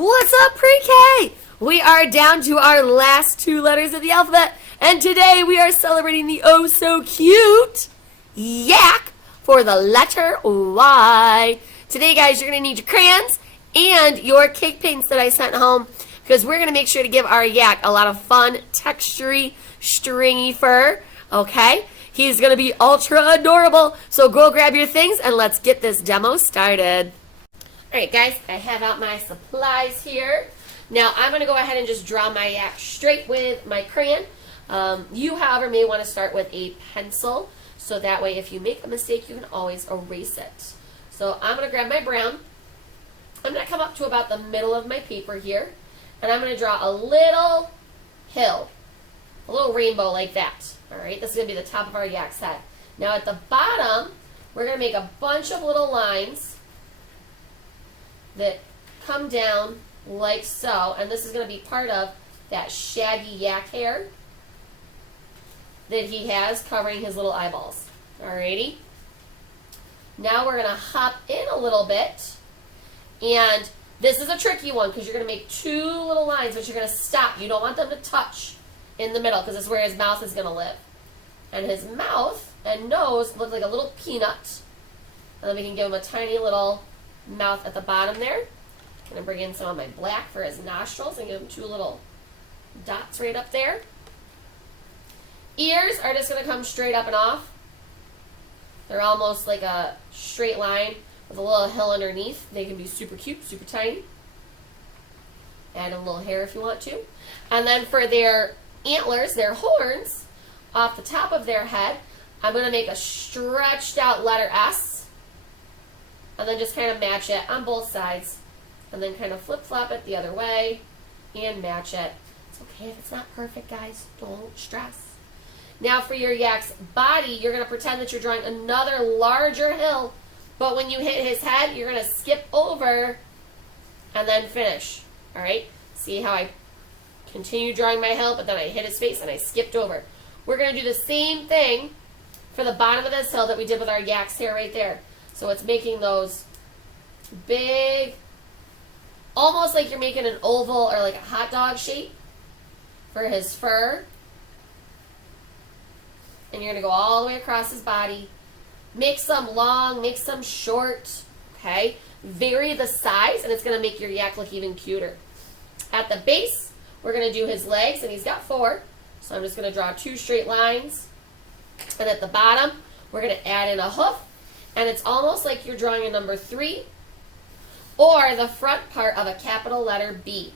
What's up, pre-K? We are down to our last two letters of the alphabet, and today we are celebrating the oh so cute yak for the letter Y. Today, guys, you're going to need your crayons and your cake paints that I sent home, because we're going to make sure to give our yak a lot of fun, textury, stringy fur, okay? He's going to be ultra adorable, so go grab your things and let's get this demo started. Alright guys, I have out my supplies here. Now I'm going to go ahead and just draw my yak straight with my crayon. You, however, may want to start with a pencil, so that way if you make a mistake you can always erase it. So I'm going to grab my brown. I'm going to come up to about the middle of my paper here, and I'm going to draw a little hill, a little rainbow like that. Alright, this is going to be the top of our yak's head. Now at the bottom, we're going to make a bunch of little lines that come down like so, and this is going to be part of that shaggy yak hair that he has covering his little eyeballs. Alrighty. Now we're going to hop in a little bit, and this is a tricky one because you're going to make two little lines which you're going to stop. You don't want them to touch in the middle because this is where his mouth is going to live. And his mouth and nose look like a little peanut. And then we can give him a tiny little mouth at the bottom there. I'm going to bring in some of my black for his nostrils and give him two little dots right up there. Ears are just going to come straight up and off. They're almost like a straight line with a little hill underneath. They can be super cute, super tiny. Add a little hair if you want to. And then for their antlers, their horns, off the top of their head, I'm going to make a stretched out letter S. And then just kind of match it on both sides. And then kind of flip-flop it the other way and match it. It's okay if it's not perfect, guys. Don't stress. Now for your yak's body, you're going to pretend that you're drawing another larger hill. But when you hit his head, you're going to skip over and then finish. Alright? See how I continue drawing my hill, but then I hit his face and I skipped over. We're going to do the same thing for the bottom of this hill that we did with our yak's hair right there. So it's making those big, almost like you're making an oval or like a hot dog shape for his fur. And you're going to go all the way across his body. Make some long, make some short, okay? Vary the size, and it's going to make your yak look even cuter. At the base, we're going to do his legs, and he's got 4. So I'm just going to draw 2 straight lines. And at the bottom, we're going to add in a hoof. And it's almost like you're drawing a number 3 or the front part of a capital letter B.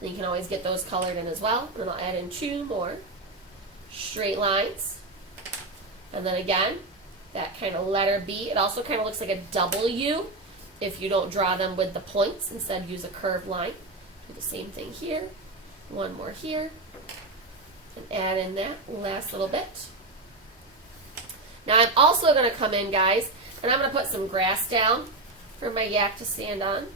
And you can always get those colored in as well. And then I'll add in 2 more straight lines. And then again, that kind of letter B. It also kind of looks like a W if you don't draw them with the points. Instead, use a curved line. Do the same thing here. 1 more here. And add in that last little bit. Now I'm also going to come in, guys, and I'm going to put some grass down for my yak to stand on. And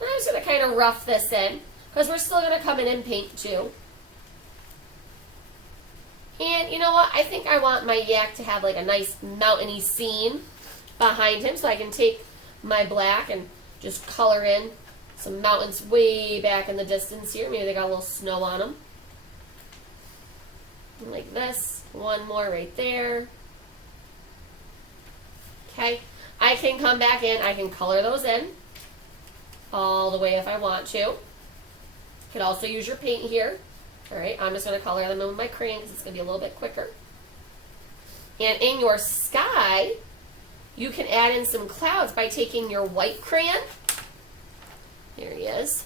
I'm just going to kind of rough this in, because we're still going to come in and paint too. And you know what? I think I want my yak to have like a nice mountainy scene behind him, so I can take my black and just color in some mountains way back in the distance here. Maybe they got a little snow on them. Like this. 1 more right there. Okay. I can come back in. I can color those in all the way if I want to. You could also use your paint here. Alright, I'm just going to color them in with my crayon because it's going to be a little bit quicker. And in your sky, you can add in some clouds by taking your white crayon. There he is.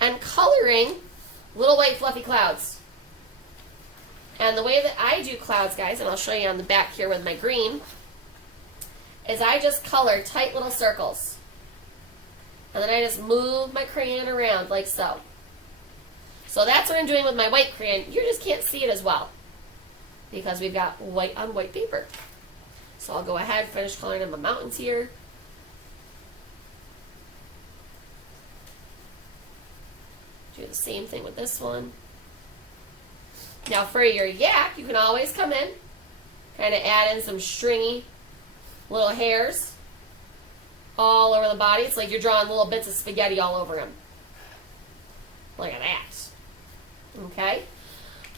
And coloring little white fluffy clouds. And the way that I do clouds, guys, and I'll show you on the back here with my green, is I just color tight little circles. And then I just move my crayon around like so. So that's what I'm doing with my white crayon. You just can't see it as well because we've got white on white paper. So I'll go ahead, finish coloring in my mountains here. Do the same thing with this one. Now for your yak, you can always come in, kind of add in some stringy little hairs. all over the body. It's like you're drawing little bits of spaghetti all over him. Look at that. Okay.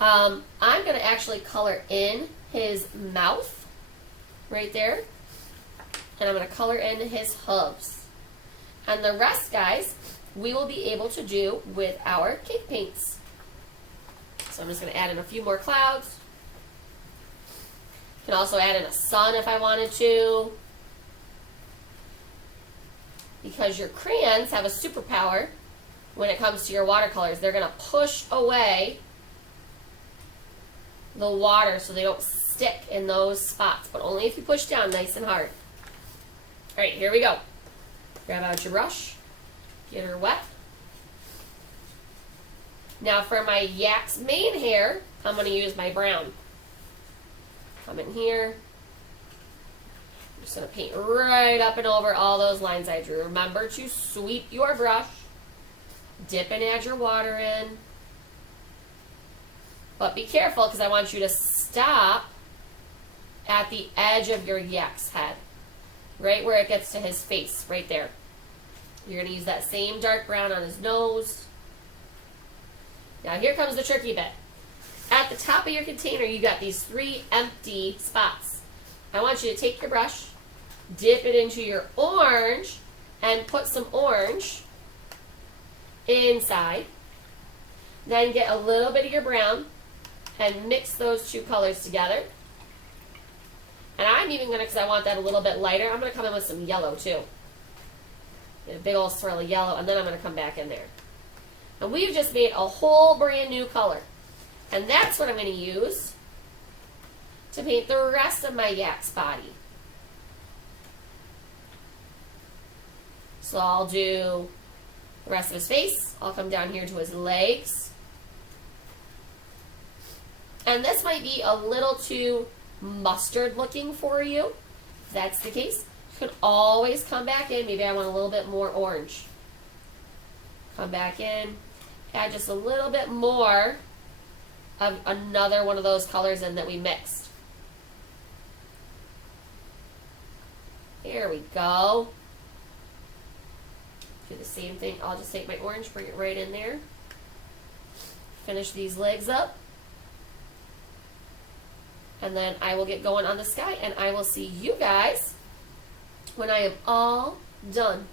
I'm going to actually color in his mouth right there. And I'm going to color in his hooves. And the rest, guys, we will be able to do with our cake paints. So I'm just going to add in a few more clouds. Can also add in a sun if I wanted to. Because your crayons have a superpower when it comes to your watercolors. They're going to push away the water so they don't stick in those spots, but only if you push down nice and hard. All right, here we go. Grab out your brush, get her wet. Now for my yak's mane hair, I'm going to use my brown. Come in here. I'm just going to paint right up and over all those lines I drew. Remember to sweep your brush, dip and add your water in. But be careful because I want you to stop at the edge of your yak's head. Right where it gets to his face, right there. You're going to use that same dark brown on his nose. Now here comes the tricky bit. At the top of your container, you got these 3 empty spots. I want you to take your brush, dip it into your orange, and put some orange inside. Then get a little bit of your brown and mix those 2 colors together. And I'm even going to, because I want that a little bit lighter, I'm going to come in with some yellow too. Get a big old swirl of yellow, and then I'm going to come back in there. And we've just made a whole brand new color. And that's what I'm going to use to paint the rest of my yak's body. So I'll do the rest of his face. I'll come down here to his legs. And this might be a little too mustard looking for you. If that's the case, you can always come back in. Maybe I want a little bit more orange. Come back in. Add just a little bit more of another one of those colors in that we mixed. Here we go. Do the same thing. I'll just take my orange, bring it right in there. Finish these legs up. And then I will get going on the sky, and I will see you guys when I am all done.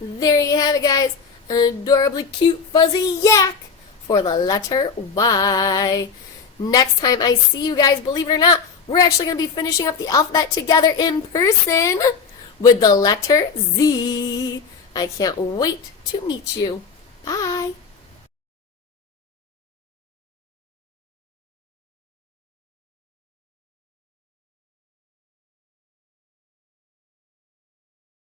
There you have it, guys. An adorably cute fuzzy yak for the letter Y. Next time I see you guys, believe it or not, we're actually going to be finishing up the alphabet together in person with the letter Z. I can't wait to meet you. Bye.